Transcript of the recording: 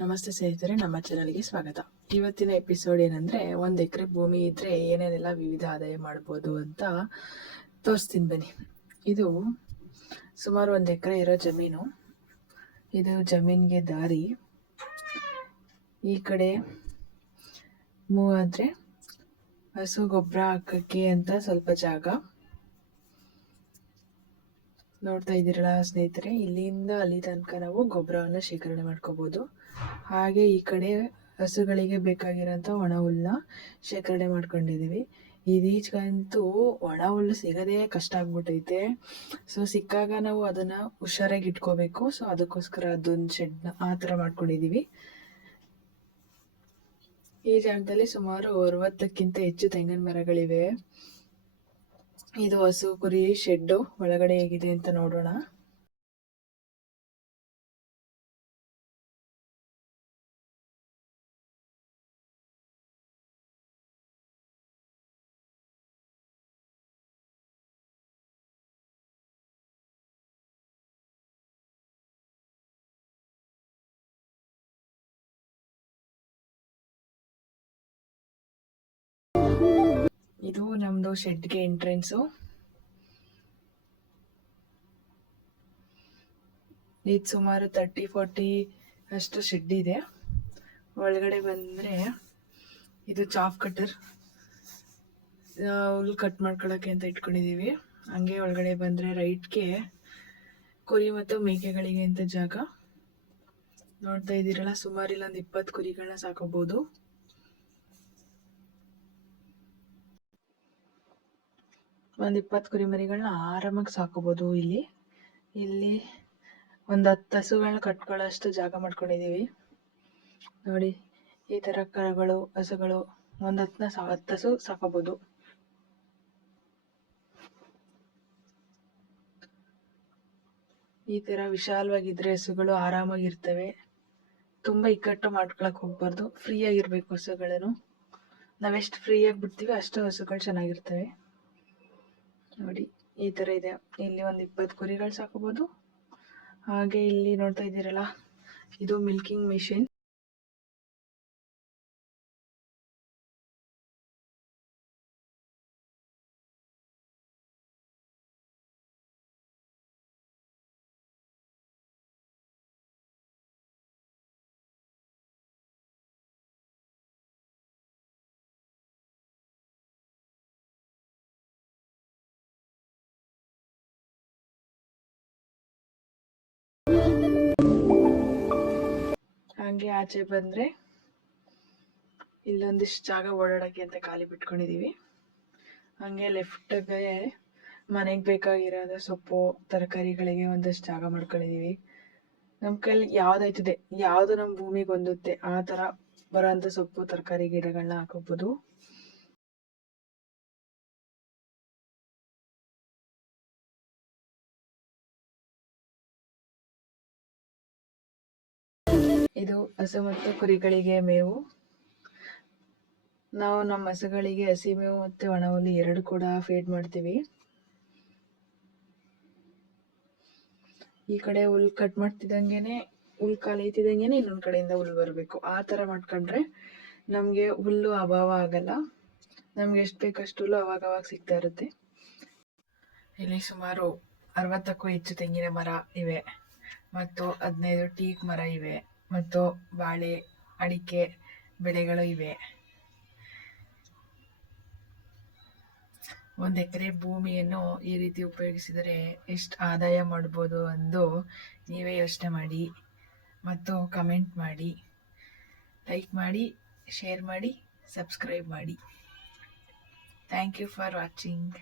ನಮಸ್ತೆ ಸ್ನೇಹಿತರೆ, ನಮ್ಮ ಚಾನಲ್ಗೆ ಸ್ವಾಗತ. ಇವತ್ತಿನ ಎಪಿಸೋಡ್ ಏನಂದ್ರೆ, ಒಂದು ಎಕರೆ ಭೂಮಿ ಇದ್ರೆ ಏನೇನೆಲ್ಲ ವಿವಿಧ ಆದಾಯ ಮಾಡ್ಬೋದು ಅಂತ ತೋರಿಸ್ತೀನಿ ಬನ್ನಿ. ಇದು ಸುಮಾರು ಒಂದು ಎಕರೆ ಇರೋ ಜಮೀನು. ಇದು ಜಮೀನಿಗೆ ದಾರಿ. ಈ ಕಡೆ ಮೂವ್ ಆದ್ರೆ ಹಸು ಗೊಬ್ಬರ ಹಾಕಕ್ಕೆ ಅಂತ ಸ್ವಲ್ಪ ಜಾಗ. ನೋಡ್ತಾ ಇದ್ದೀರಲ್ಲ ಸ್ನೇಹಿತರೆ, ಇಲ್ಲಿಂದ ಅಲ್ಲಿ ತನಕ ನಾವು ಗೊಬ್ಬರವನ್ನು ಶೇಖರಣೆ ಮಾಡ್ಕೋಬೋದು. ಹಾಗೆ ಈ ಕಡೆ ಹಸುಗಳಿಗೆ ಬೇಕಾಗಿರೋಂಥ ಒಣ ಹುಲ್ಲನ್ನ ಶೇಖರಣೆ ಮಾಡ್ಕೊಂಡಿದ್ದೀವಿ. ಇದೀಚೆಗಂತೂ ಒಣ ಹುಲ್ಲು ಸಿಗೋದೇ ಕಷ್ಟ ಆಗ್ಬಿಟ್ಟೈತೆ ಸೊ ಸಿಕ್ಕಾಗ ನಾವು ಅದನ್ನು ಹುಷಾರಾಗಿ ಇಟ್ಕೋಬೇಕು. ಸೊ ಅದಕ್ಕೋಸ್ಕರ ಅದೊಂದು ಶೆಡ್ನ ಆ ಥರ ಮಾಡ್ಕೊಂಡಿದ್ದೀವಿ. ಈ ಜಾಗದಲ್ಲಿ ಸುಮಾರು ಅರವತ್ತಕ್ಕಿಂತ ಹೆಚ್ಚು ತೆಂಗಿನ ಮರಗಳಿವೆ. ಇದು ಹಸು ಕುರಿ ಶೆಡ್ಡು ಒಳಗಡೆ ಹೇಗಿದೆ ಅಂತ ನೋಡೋಣ. ಇದು ನಮ್ದು ಶೆಡ್ಗೆ ಎಂಟ್ರೆನ್ಸು ಇದು ಸುಮಾರು ತರ್ಟಿ ಫೋರ್ಟಿ ಅಷ್ಟು ಶೆಡ್ ಇದೆ. ಒಳಗಡೆ ಬಂದರೆ ಇದು ಚಾಪ್ ಕಟ್ಟರ್ ಹುಲ್ ಕಟ್ ಮಾಡ್ಕೊಳಕ್ಕೆ ಅಂತ ಇಟ್ಕೊಂಡಿದ್ದೀವಿ ಹಂಗೆ ಒಳಗಡೆ ಬಂದರೆ ರೈಟ್ಗೆ ಕುರಿ ಮತ್ತು ಮೇಕೆಗಳಿಗೆ ಅಂತ ಜಾಗ. ನೋಡ್ತಾ ಇದ್ದೀರಲ್ಲ ಸುಮಾರು ಇಲ್ಲೊಂದು ಇಪ್ಪತ್ತು ಕುರಿಗಳನ್ನ ಸಾಕೋಬಹುದು ಒಂದು ಇಪ್ಪತ್ತು ಕುರಿಮರಿಗಳನ್ನ ಆರಾಮಾಗಿ ಸಾಕೋಬೋದು ಇಲ್ಲಿ. ಇಲ್ಲಿ ಒಂದು ಹತ್ತು ಹಸುಗಳನ್ನ ಕಟ್ಕೊಳ್ಳೋಷ್ಟು ಜಾಗ ಮಾಡ್ಕೊಂಡಿದೀವಿ. ನೋಡಿ, ಈ ತರ ಕರುಗಳು, ಹಸುಗಳು ಒಂದು ಹತ್ತನ ಸಾ, ಹತ್ತು ಹಸು ಸಾಕೋಬೋದು ಈ ತರ ವಿಶಾಲವಾಗಿದ್ರೆ ಹಸುಗಳು ಆರಾಮಾಗಿರ್ತವೆ. ತುಂಬಾ ಇಕ್ಕಟ್ಟು ಮಾಡ್ಕೊಳಕ್ಕೆ ಹೋಗ್ಬಾರ್ದು. ಫ್ರೀ ಆಗಿರ್ಬೇಕು ಹಸುಗಳನ್ನು. ನಾವೆಷ್ಟು ಫ್ರೀ ಆಗಿ ಬಿಡ್ತೀವಿ ಅಷ್ಟು ಹಸುಗಳು ಚೆನ್ನಾಗಿರ್ತವೆ. ನೋಡಿ, ಈ ತರ ಇದೆ. ಇಲ್ಲಿ ಒಂದು ಇಪ್ಪತ್ತು ಕುರಿಗಳು ಸಾಕೋಬಹುದು ಹಾಗೆ ಇಲ್ಲಿ ನೋಡ್ತಾ ಇದ್ದೀರಲ್ಲ, ಇದು ಮಿಲ್ಕಿಂಗ್ ಮಿಷಿನ್. ಹಂಗೆ ಆಚೆ ಬಂದ್ರೆ ಇಲ್ಲೊಂದಿಷ್ಟು ಜಾಗ ಓಡಾಡಕ್ಕೆ ಅಂತ ಖಾಲಿ ಬಿಟ್ಕೊಂಡಿದೀವಿ. ಹಂಗೆ ಲೆಫ್ಟ್ಗೆ ಮನೆಗೆ ಬೇಕಾಗಿರೋದ ಸೊಪ್ಪು, ತರಕಾರಿಗಳಿಗೆ ಒಂದಷ್ಟು ಜಾಗ ಮಾಡ್ಕೊಂಡಿದೀವಿ. ನಮ್ಮ ಕೈಲಿ ಯಾವ್ದಾಯ್ತದೆ ಯಾವ್ದು ನಮ್ಮ ಭೂಮಿಗೆ ಹೊಂದುತ್ತೆ ಆ ತರ ಬರೋಂಥ ಸೊಪ್ಪು, ತರಕಾರಿ ಗಿಡಗಳನ್ನ ಹಾಕೋಬಹುದು ಇದು ಹಸು ಮತ್ತು ಕುರಿಗಳಿಗೆ ಮೇವು. ನಾವು ನಮ್ಮ ಹಸುಗಳಿಗೆ ಹಸಿ ಮೇವು ಮತ್ತು ಹುಲ್ಲು ಎರಡು ಕೂಡ ಫೀಡ್ ಮಾಡ್ತೀವಿ. ಈ ಕಡೆ ಹುಲ್ ಕಟ್ ಮಾಡ್ತಿದ್ದಂಗೆನೆ, ಹುಲ್ ಕಳೀತಿದಂಗೆನೆ ಇನ್ನೊಂದು ಕಡೆಯಿಂದ ಹುಲ್ ಬರಬೇಕು. ಆ ತರ ಮಾಡ್ಕೊಂಡ್ರೆ ನಮಗೆ ಹುಲ್ಲು ಅಭಾವ ಆಗಲ್ಲ. ನಮ್ಗೆ ಎಷ್ಟು ಬೇಕಷ್ಟು ಹುಲ್ಲು ಅವಾಗ ಅವಾಗ ಸಿಗ್ತಾ ಇರುತ್ತೆ. ಇಲ್ಲಿ ಸುಮಾರು ಅರವತ್ತಕ್ಕೂ ಹೆಚ್ಚು ತೆಂಗಿನ ಮರ ಇವೆ. ಮತ್ತು ಹದಿನೈದು ಟೀಕ್ ಮರ ಇವೆ. ಮತ್ತು ಬಾಳೆ, ಅಡಿಕೆ ಬೆಳೆಗಳು ಇವೆ. ಒಂದು ಎಕರೆ ಭೂಮಿಯನ್ನು ಈ ರೀತಿ ಉಪಯೋಗಿಸಿದರೆ ಎಷ್ಟು ಆದಾಯ ಮಾಡ್ಬೋದು ಎಂದು ನೀವೇ ಯೋಚನೆ ಮಾಡಿ ಮತ್ತು ಕಮೆಂಟ್ ಮಾಡಿ. ಲೈಕ್ ಮಾಡಿ, ಶೇರ್ ಮಾಡಿ, ಸಬ್ಸ್ಕ್ರೈಬ್ ಮಾಡಿ. Thank you for watching.